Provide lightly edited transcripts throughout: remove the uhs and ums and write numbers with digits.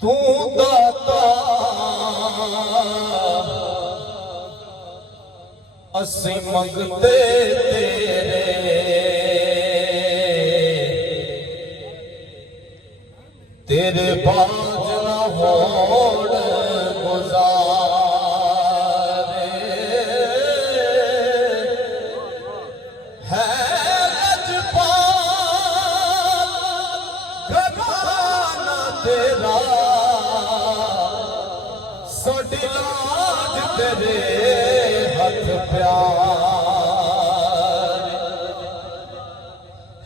तू दाता असी मंगते तेरे बाज ना होड़ गुजारे है लजपाल घराना तेरा साडी लाज तेरे हथ प्यार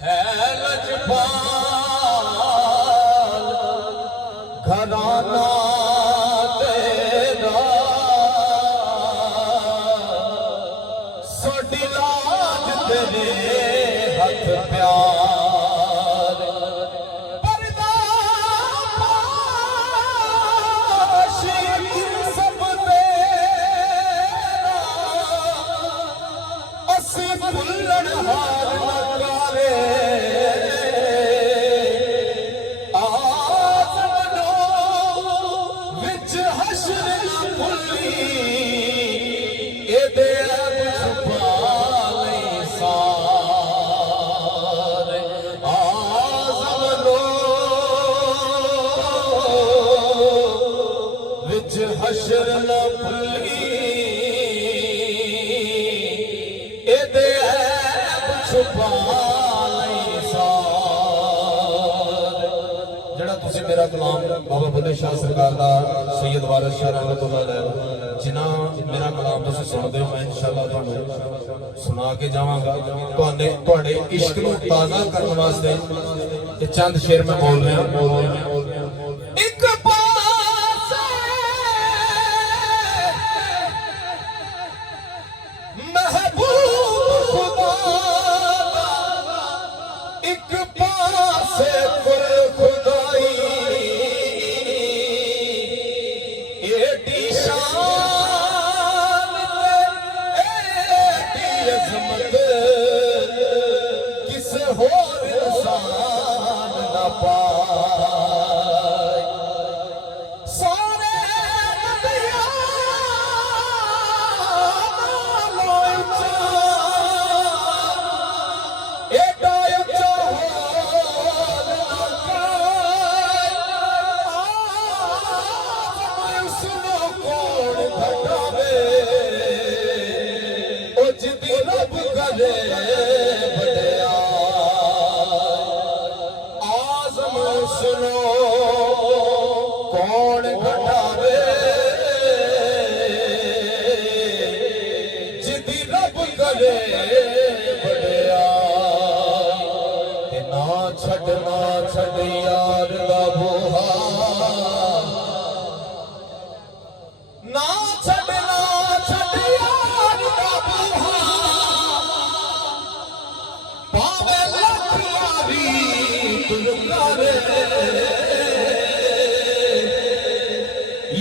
है लजपाल घराना तेरा साडी लाज तेरे हथ प्यार पर्दा पाशी सब तेरा असी भुल्लण हार नकारे हशर न भुली एदे ऐब छुपा लई सार जेड़ा तुसी मेरा कलाम बाबा बुल्ले शाह सरकार दा सैयद वारिस शाह रहमतुल्लाह अलैह जिन्ना मेरा कलाम तुसी सुनदे हो मैं इंशाअल्लाह तुहानू सुना के जावांगा तुहाडे इश्क नू ताज़ा करन वास्ते ते चंद शेर मैं बोल रहा एक एक पासे कुल खुदाई एडी शान एडी अजमत किस होर इंसान न पाए सारे नबियां आज़म सुनो कौन घटावे जिदी रब करे बड़िया ना छड़ना छड़ यार दा बोहा ना छड़ना छड़ यार दा बोहा पावे लख मारी दुलकारे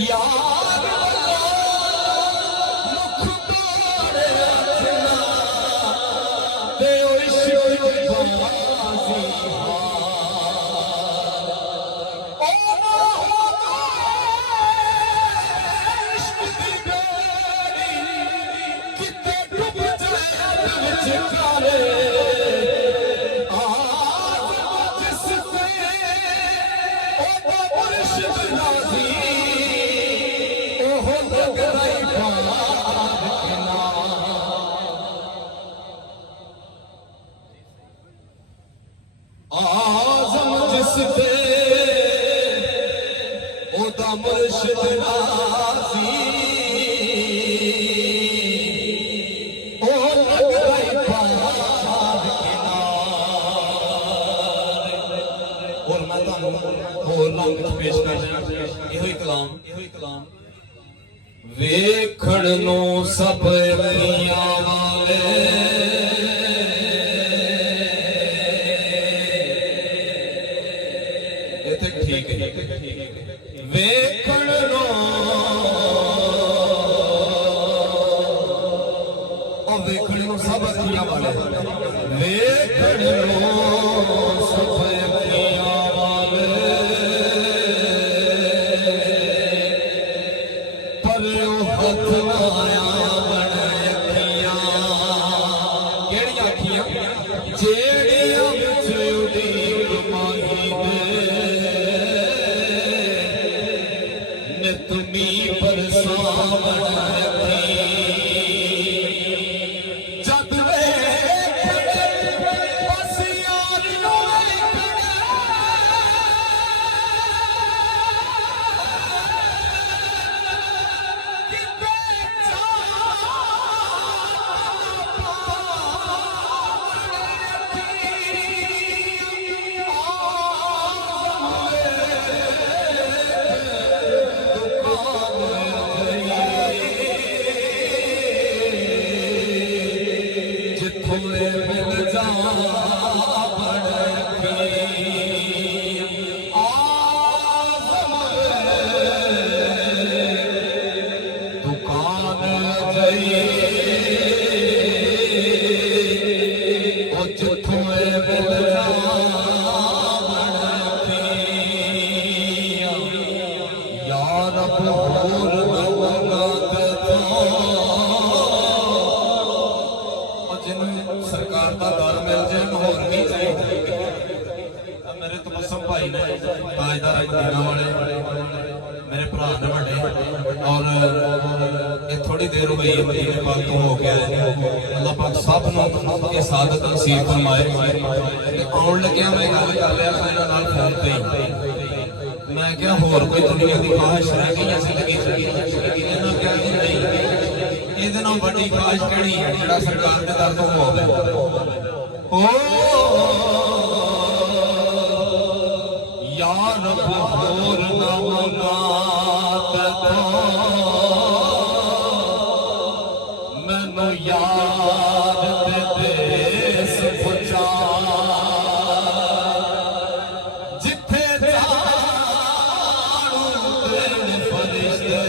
यार मुख तोड़े रखना ते इश्क बाजी ओ ना होगा इश्क दी बेड़ी किते डूब जाए विच कारे आज़म जिसते ओदा मुर्शिद राज़ी ओ लग गई पार किनारे और मैं तुहानू होर रंग पेश कर रहा इहो ही कलाम वेखण नू सब अखियां वाले ठीक है वेखण नो वेखण नो सब अखियां वाले वेखण लो सब अखियां वाले पर हथ आया बन अखियां केड़ियां अखियां जेड़ियां विच उडीक माही ने तुमी बरसा बन सरकार का दर मिल जाए होर भी मेरे तबस्सुम भाई ने ताजदार दीना वाले मेरे भरा ने बड़े और ये थोड़ी देर हो गई है मदीने पाक तो हो गया अल्लाह पाक सब नूं ये सादत नसीब फरमाए आउण लग्या मैं गल कर लिया इन्हां नाल फोन पे मैं क्या होर कोई दुनिया की ख्वाहिश रह गई जिंदगी इन्हां क्या कि नहीं ਇਹਦੇ ਨਾਲ ਵੱਡੀ ख्वाहिश ਕਿਹੜੀ ਹੈ ਜਿਹੜਾ ਸਰਕਾਰ ਦੇ ਦਰ ਤੋਂ ਹੋਵੇ ਓ ਯਾ ਰੱਬ ਹੋਰ ਨਾ ਮੁਨਾਤ ਤੋ ਮੈਨੂੰ ਯਾਦ ਤੇ ਦੇਸ ਪਹੁੰਚਾ ਜਿੱਥੇ ਜਾਣੂ ਤੇਰੇ ਫਰਿਸ਼ਤੇ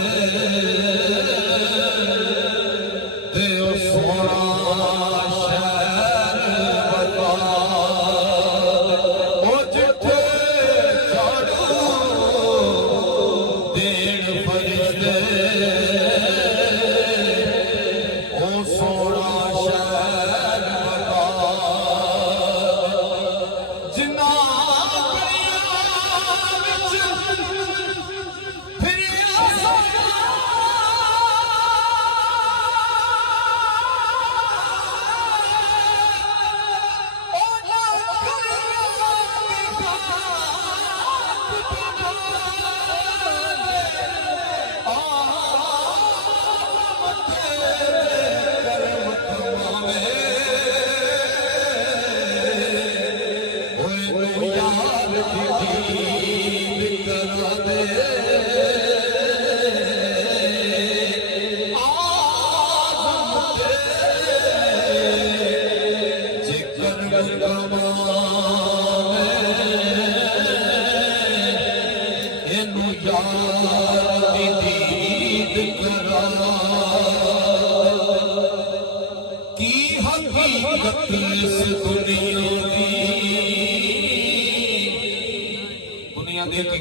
दुनिया देख के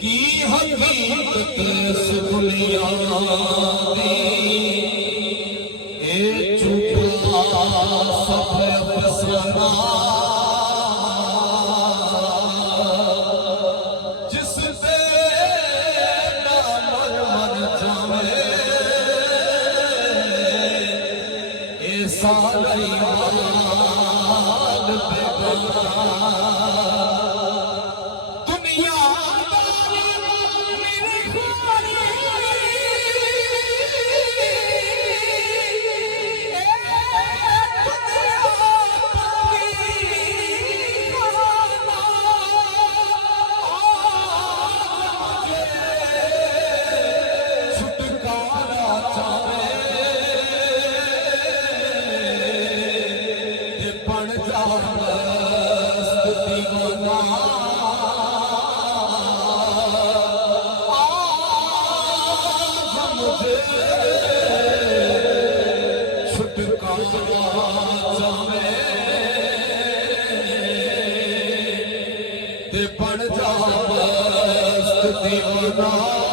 की हकीकत इस दुनिया दी ए चुपा सब अफसाना जिस पे ना मर मर जावे ए सारा ईमान बेगाना छुटकारा ते बन जावा स्तुति बना